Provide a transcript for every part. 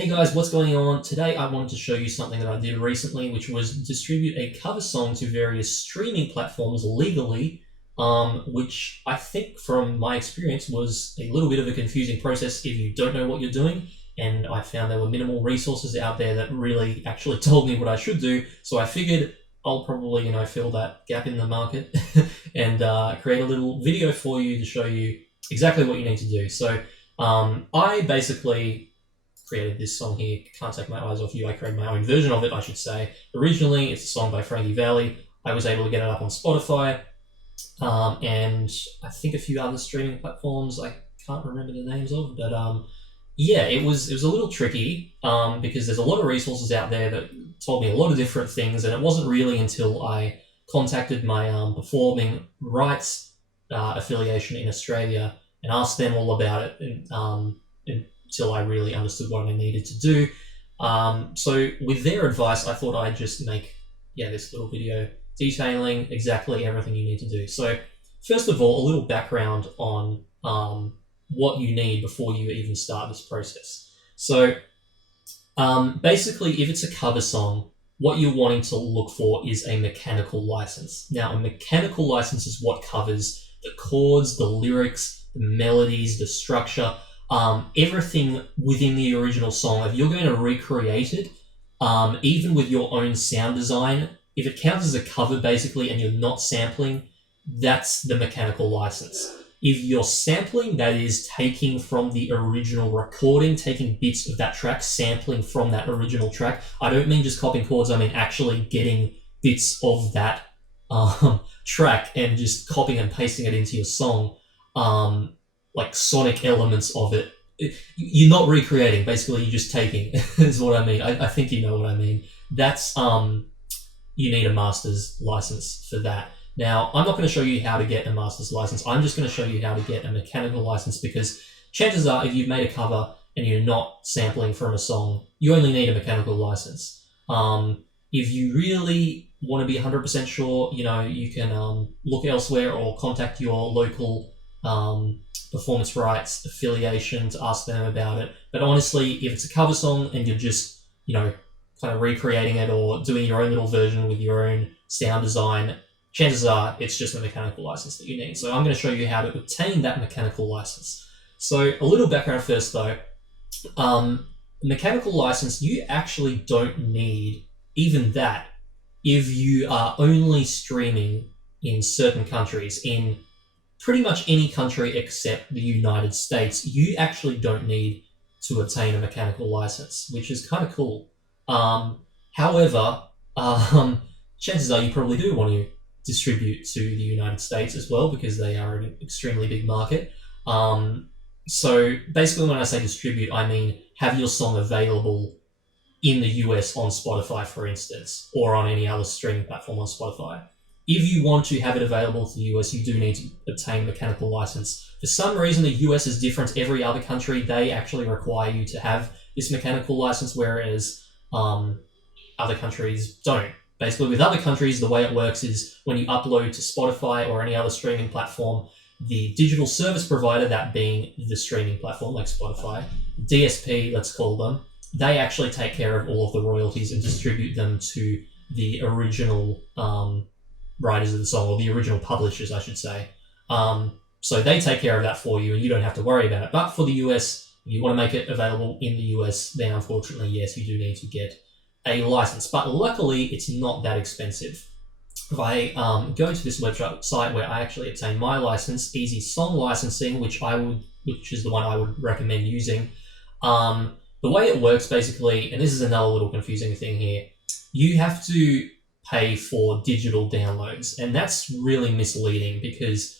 Hey guys, what's going on? Today I wanted to show you something that I did recently, which was distribute a cover song to various streaming platforms legally, which I think from my experience was a little bit of a confusing process if you don't know what you're doing. And I found there were minimal resources out there that really actually told me what I should do. So I figured I'll probably, fill that gap in the market and create a little video for you to show you exactly what you need to do. So I basically created this song here, Can't Take My Eyes Off You. I created my own version of it, I should say. Originally, it's a song by Frankie Valli. I was able to get it up on Spotify and I think a few other streaming platforms I can't remember the names of, but yeah, it was a little tricky because there's a lot of resources out there that told me a lot of different things, and it wasn't really until I contacted my performing rights affiliation in Australia and asked them all about it until I really understood what I needed to do. So with their advice, I thought I'd just make this little video detailing exactly everything you need to do. So first of all, a little background on what you need before you even start this process. So basically, if it's a cover song, what you're wanting to look for is a mechanical license. Now, a mechanical license is what covers the chords, the lyrics, the melodies, the structure, everything within the original song. If you're going to recreate it, even with your own sound design, if it counts as a cover basically and you're not sampling, that's the mechanical license. If you're sampling, that is taking from the original recording, taking bits of that track, sampling from that original track. I don't mean just copying chords, I mean actually getting bits of that track and just copying and pasting it into your song, like sonic elements of it. You're not recreating, basically you're just taking, is what I mean. I think you know what I mean. That's, you need a master's license for that. Now, I'm not going to show you how to get a master's license. I'm just going to show you how to get a mechanical license, because chances are if you've made a cover and you're not sampling from a song, you only need a mechanical license. If you really want to be 100% sure, you can look elsewhere or contact your local performance rights affiliation to ask them about it. But honestly, if it's a cover song and you're just, kind of recreating it or doing your own little version with your own sound design, chances are it's just a mechanical license that you need. So I'm going to show you how to obtain that mechanical license. So a little background first though. Mechanical license, you actually don't need even that if you are only streaming in certain countries. In pretty much any country except the United States, you actually don't need to obtain a mechanical license, which is kind of cool. However, chances are you probably do want to distribute to the United States as well, because they are an extremely big market. So basically when I say distribute, I mean have your song available in the US on Spotify, for instance, or on any other streaming platform on Spotify. If you want to have it available to the US, you do need to obtain a mechanical license. For some reason, the US is different. Every other country, they actually require you to have this mechanical license, whereas other countries don't. Basically, with other countries, the way it works is when you upload to Spotify or any other streaming platform, the digital service provider, that being the streaming platform like Spotify, DSP, let's call them, they actually take care of all of the royalties and distribute them to the original writers of the song, or the original publishers, I should say. So they take care of that for you and you don't have to worry about it. But for the US, if you want to make it available in the US, then unfortunately, yes, you do need to get a license, but luckily it's not that expensive. If I go to this website where I actually obtain my license, Easy Song Licensing, which is the one I would recommend using. The way it works basically, and this is another little confusing thing here, you have to pay for digital downloads, and that's really misleading, because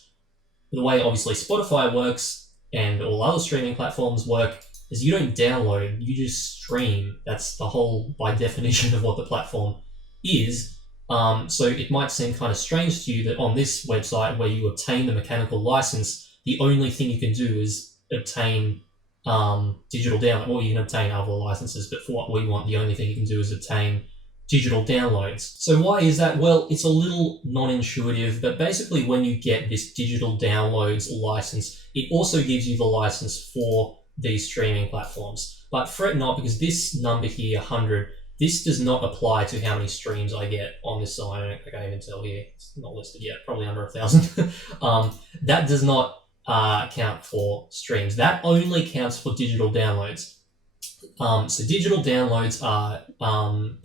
the way obviously Spotify works and all other streaming platforms work is you don't download, you just stream. That's the whole, by definition, of what the platform is. So it might seem kind of strange to you that on this website where you obtain the mechanical license, the only thing you can do is obtain digital download, or you can obtain other licenses, but for what we want, the only thing you can do is obtain digital downloads. So why is that? Well, it's a little non-intuitive, but basically when you get this digital downloads license, it also gives you the license for these streaming platforms. But fret not, because this number here, 100, this does not apply to how many streams I get on this song. I can't even tell here. It's not listed yet, probably under 1,000. That does not count for streams. That only counts for digital downloads. So digital downloads are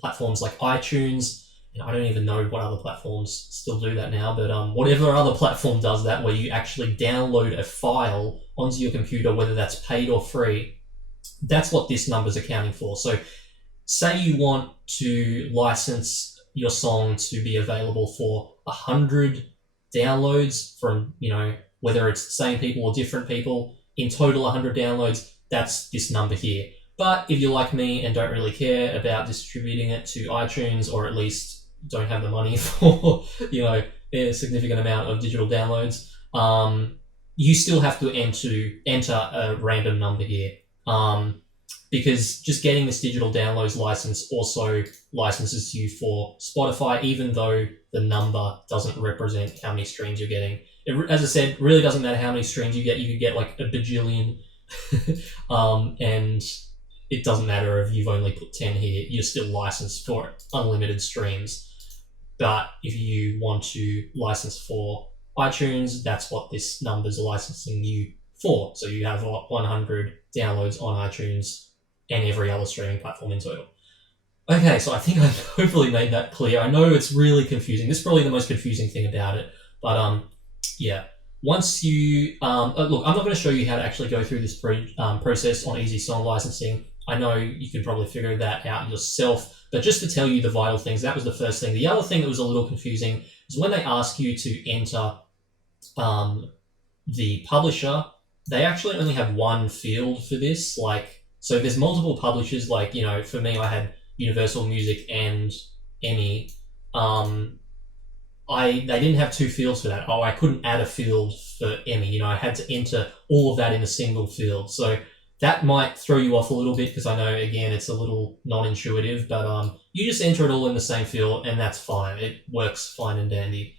platforms like iTunes, and I don't even know what other platforms still do that now, but whatever other platform does that, where you actually download a file onto your computer, whether that's paid or free, that's what this number's accounting for. So say you want to license your song to be available for 100 downloads from, whether it's the same people or different people, in total 100 downloads, that's this number here. But if you're like me and don't really care about distributing it to iTunes, or at least don't have the money for, a significant amount of digital downloads, you still have to enter a random number here. Because just getting this digital downloads license also licenses you for Spotify, even though the number doesn't represent how many streams you're getting. As I said, really doesn't matter how many streams you get. You could get like a bajillion, and it doesn't matter if you've only put 10 here. You're still licensed for unlimited streams. But if you want to license for iTunes, that's what this number's licensing you for. So you have 100 downloads on iTunes and every other streaming platform in total. Okay, so I think I've hopefully made that clear. I know it's really confusing. This is probably the most confusing thing about it. But yeah, once you... look, I'm not going to show you how to actually go through this process on Easy Song licensing. I know you can probably figure that out yourself. But just to tell you the vital things, that was the first thing. The other thing that was a little confusing is when they ask you to enter the publisher, they actually only have one field for this. So there's multiple publishers. For me, I had Universal Music and EMI. They didn't have two fields for that. I couldn't add a field for EMI. I had to enter all of that in a single field. So that might throw you off a little bit, because I know, again, it's a little non-intuitive, but you just enter it all in the same field and that's fine. It works fine and dandy.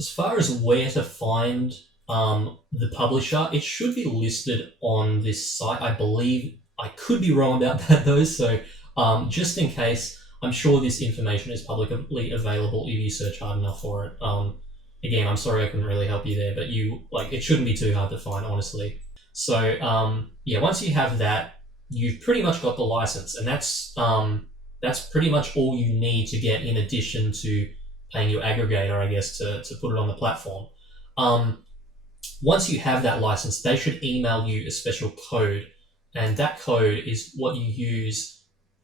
As far as where to find the publisher, it should be listed on this site, I believe. I could be wrong about that though, so just in case, I'm sure this information is publicly available if you search hard enough for it. Again, I'm sorry I couldn't really help you there, but it shouldn't be too hard to find, honestly. So once you have that, you've pretty much got the license, and that's pretty much all you need to get, in addition to paying your aggregator, I guess, to put it on the platform. Once you have that license, they should email you a special code, and that code is what you use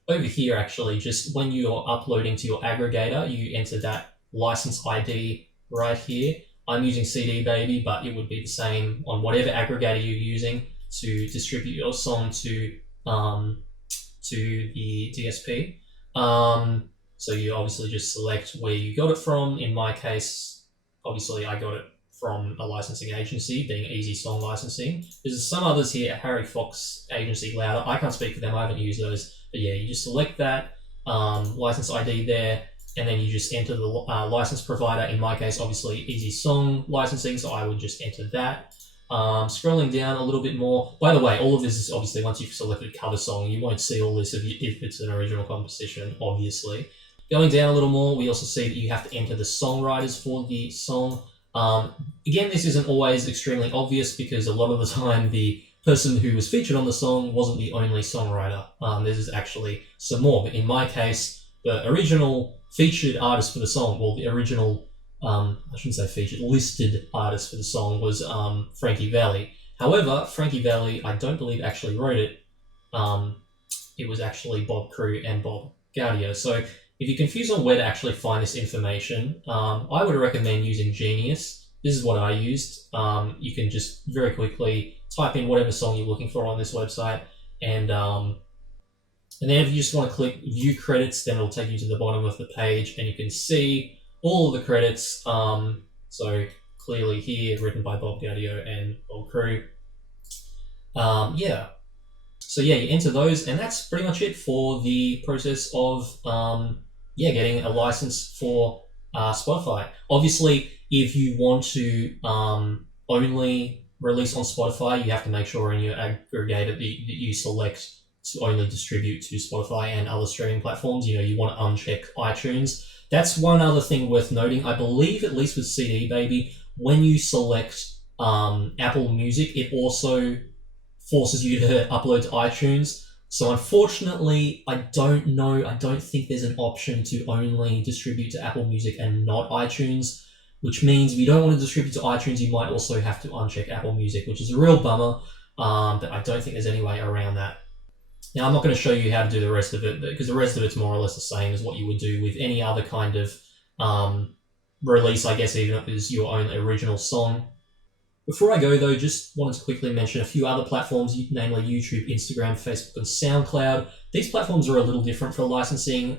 over here, actually. Just when you're uploading to your aggregator, you enter that license ID right here. I'm using CD Baby, but it would be the same on whatever aggregator you're using to distribute your song to the DSP. So you obviously just select where you got it from. In my case, obviously I got it from a licensing agency, being Easy Song Licensing. There's some others here, Harry Fox Agency, Louder. I can't speak for them, I haven't used those. But yeah, you just select that license ID there, and then you just enter the license provider. In my case, obviously, Easy Song Licensing, so I would just enter that. Scrolling down a little bit more. By the way, all of this is obviously once you've selected cover song. You won't see all this if it's an original composition, obviously. Going down a little more, we also see that you have to enter the songwriters for the song. Again, this isn't always extremely obvious, because a lot of the time the person who was featured on the song wasn't the only songwriter. There's actually some more, but in my case, the original featured artist for the song, well, the original, I shouldn't say featured, listed artist for the song was Frankie Valli. However, Frankie Valli, I don't believe actually wrote it. It was actually Bob Crew and Bob Gaudio. So if you're confused on where to actually find this information, I would recommend using Genius. This is what I used. You can just very quickly type in whatever song you're looking for on this website, and then if you just want to click View Credits, then it'll take you to the bottom of the page, and you can see all of the credits. So clearly here, written by Bob Gaudio and Bob Crew. So yeah, you enter those, and that's pretty much it for the process of getting a license for Spotify. Obviously, if you want to only release on Spotify, you have to make sure in your aggregator that you select to only distribute to Spotify and other streaming platforms. You want to uncheck iTunes. That's one other thing worth noting. I believe, at least with CD Baby, when you select Apple Music, it also forces you to upload to iTunes. So unfortunately, I don't know. I don't think there's an option to only distribute to Apple Music and not iTunes, which means if you don't want to distribute to iTunes, you might also have to uncheck Apple Music, which is a real bummer. But I don't think there's any way around that. Now, I'm not going to show you how to do the rest of it, because the rest of it's more or less the same as what you would do with any other kind of release, I guess, even if it's your own original song. Before I go, though, just wanted to quickly mention a few other platforms, namely YouTube, Instagram, Facebook, and Soundcloud. These platforms are a little different for licensing.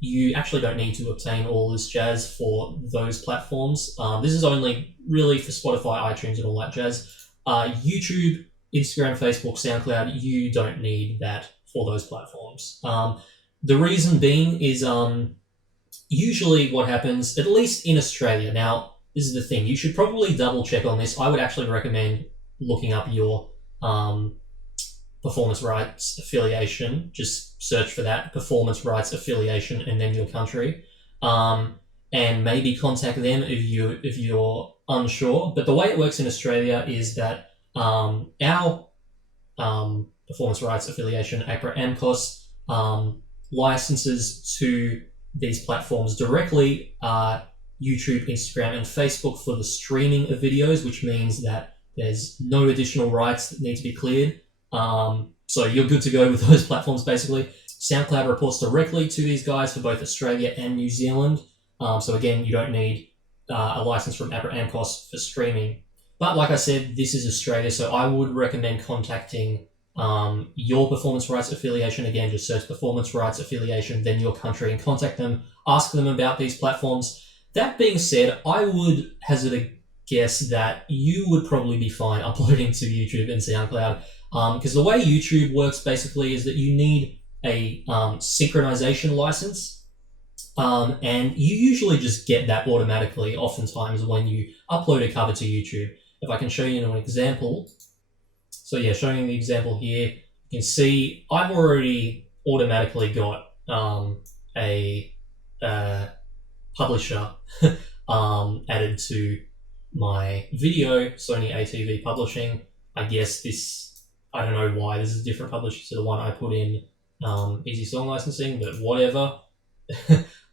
You actually don't need to obtain all this jazz for those platforms. This is only really for Spotify, iTunes, and all that jazz. YouTube, Instagram, Facebook, SoundCloud, you don't need that for those platforms. The reason being is usually what happens, at least in Australia. Now, this is the thing. You should probably double check on this. I would actually recommend looking up your performance rights affiliation. Just search for that, performance rights affiliation, and then your country. And maybe contact them if you're unsure. But the way it works in Australia is that our performance rights affiliation, APRA AMCOS, licenses to these platforms directly YouTube, Instagram, and Facebook for the streaming of videos, which means that there's no additional rights that need to be cleared. So you're good to go with those platforms, basically. SoundCloud reports directly to these guys for both Australia and New Zealand. So again, you don't need a license from APRA AMCOS for streaming. But like I said, this is Australia, so I would recommend contacting your performance rights affiliation. Again, just search performance rights affiliation, then your country, and contact them. Ask them about these platforms. That being said, I would hazard a guess that you would probably be fine uploading to YouTube and SoundCloud, because the way YouTube works basically is that you need a synchronization license, and you usually just get that automatically oftentimes when you upload a cover to YouTube. If I can show you an example. So yeah, showing the example here, you can see I've already automatically got a publisher added to my video, Sony ATV Publishing. I guess I don't know why this is a different publisher to the one I put in Easy Song Licensing, but whatever.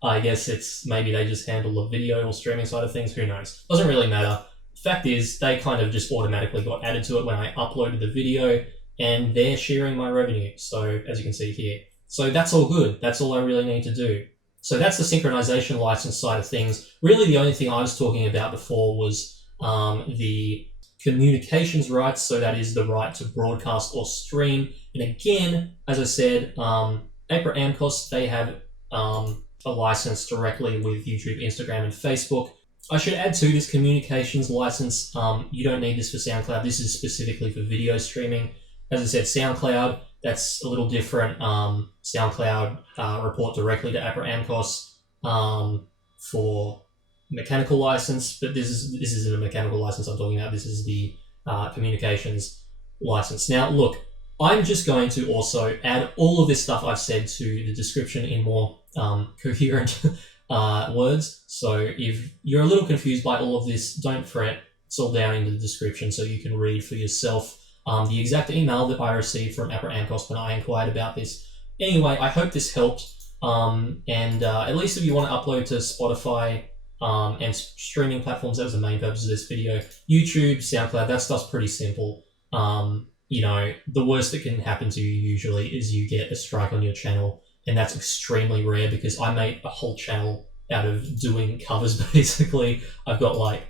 I guess it's maybe they just handle the video or streaming side of things, who knows. Doesn't really matter. Fact is, they kind of just automatically got added to it when I uploaded the video, and they're sharing my revenue. So as you can see here. So that's all good. That's all I really need to do. So that's the synchronization license side of things. Really, the only thing I was talking about before was the communications rights. So that is the right to broadcast or stream. And again, as I said, APRA AMCOS, they have a license directly with YouTube, Instagram, and Facebook. I should add to this communications license, you don't need this for SoundCloud. This is specifically for video streaming. As I said, SoundCloud, that's a little different. SoundCloud report directly to APRA AMCOS for mechanical license, but this isn't a mechanical license I'm talking about. This is the communications license. Now, look, I'm just going to also add all of this stuff I've said to the description in more coherent words. So if you're a little confused by all of this, don't fret. It's all down in the description so you can read for yourself the exact email that I received from APRA AMCOS when I inquired about this. Anyway, I hope this helped. And at least if you want to upload to Spotify and streaming platforms, that was the main purpose of this video. YouTube, SoundCloud, that stuff's pretty simple. The worst that can happen to you usually is you get a strike on your channel, and that's extremely rare because I made a whole channel out of doing covers, basically. I've got like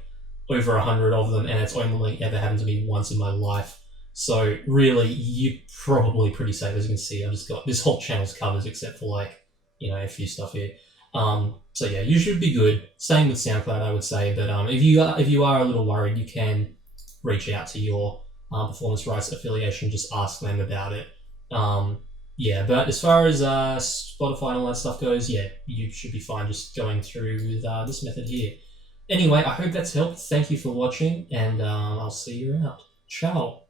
over 100 of them, and it's only ever happened to me once in my life. So really, you're probably pretty safe. As you can see, I've just got this whole channel's covers except for a few stuff here. So yeah, you should be good. Same with SoundCloud, I would say. But if you are a little worried, you can reach out to your performance rights affiliation. Just ask them about it. But as far as Spotify and all that stuff goes, yeah, you should be fine just going through with this method here. Anyway, I hope that's helped. Thank you for watching, and I'll see you out. Ciao.